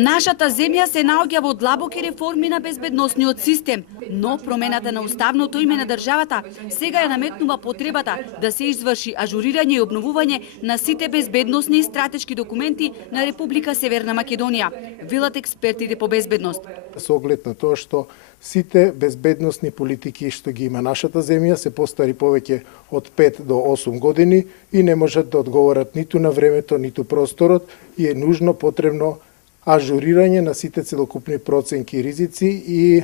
Нашата земја се наоѓа во длабоки реформи на безбедносниот систем, но промената на уставното име на државата сега ја наметнува потребата да се изврши ажурирање и обновување на сите безбедносни и стратешки документи на Република Северна Македонија, велат експертите по безбедност. Со оглед на тоа што сите безбедносни политики што ги има нашата земја се постари повеќе од 5 до 8 години и не можат да одговорат ниту на времето, ниту просторот и е нужно потребно ажурирање на сите целокупни проценки и ризици и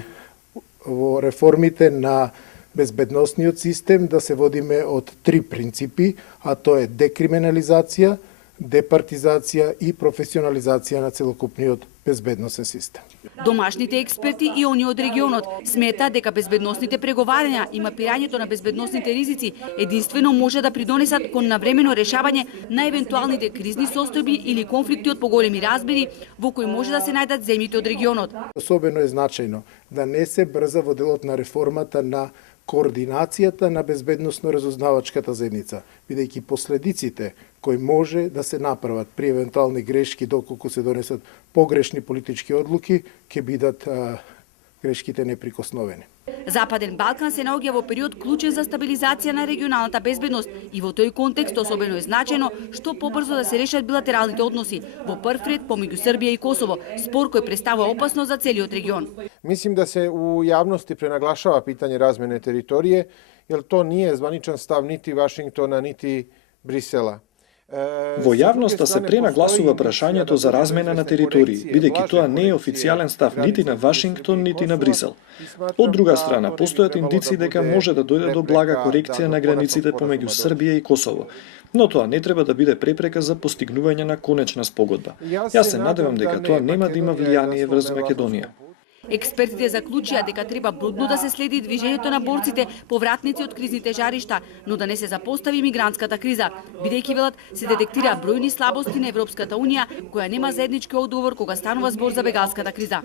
во реформите на безбедносниот систем да се водиме од 3 принципи, а тоа е декриминализација, департизација и професионализација на целокупниот безбедносен систем. Домашните експерти и они од регионот смета дека безбедносните преговарања и мапирањето на безбедносните ризици единствено може да придонесат кон навремено решавање на евентуалните кризни состојби или конфликти од поголеми размери во кои може да се најдат земјите од регионот. Особено е значајно да не се брза во делот на реформата на координацијата на безбедносно-разузнавачката заедница, бидејќи последиците кои може да се направат при евентуални грешки доколку се донесат погрешни политички одлуки, ќе бидат грешките неприкосновени. Западен Балкан се наоѓа во период клучен за стабилизација на регионалната безбедност и во тој контекст особено е значајно што побрзо да се решат билатералните односи во прв ред помеѓу Србија и Косово, спор кој представува опасност за целиот регион. Мислим да се у јавности пренаглашава питање размene територије, јер то не е званичен став нити Вашингтона, нити Брисела. Во јавноста се пренагласува прашањето за размена на територии, бидејќи тоа не е официјален став нити на Вашингтон, нити на Брисел. Од друга страна, постојат индици дека може да дојде до блага корекција на границите помеѓу Србија и Косово, но тоа не треба да биде препрека за постигнување на конечна спогодба. Јас се надевам дека тоа нема да има влијание врз Македонија. Експертите заклучија дека треба будно да се следи движењето на борците повратници од кризните жаришта, но да не се запостави мигрантската криза, бидејќи велат се детектира бројни слабости на Европската унија која нема заеднички одговор кога станува збор за бегалската криза.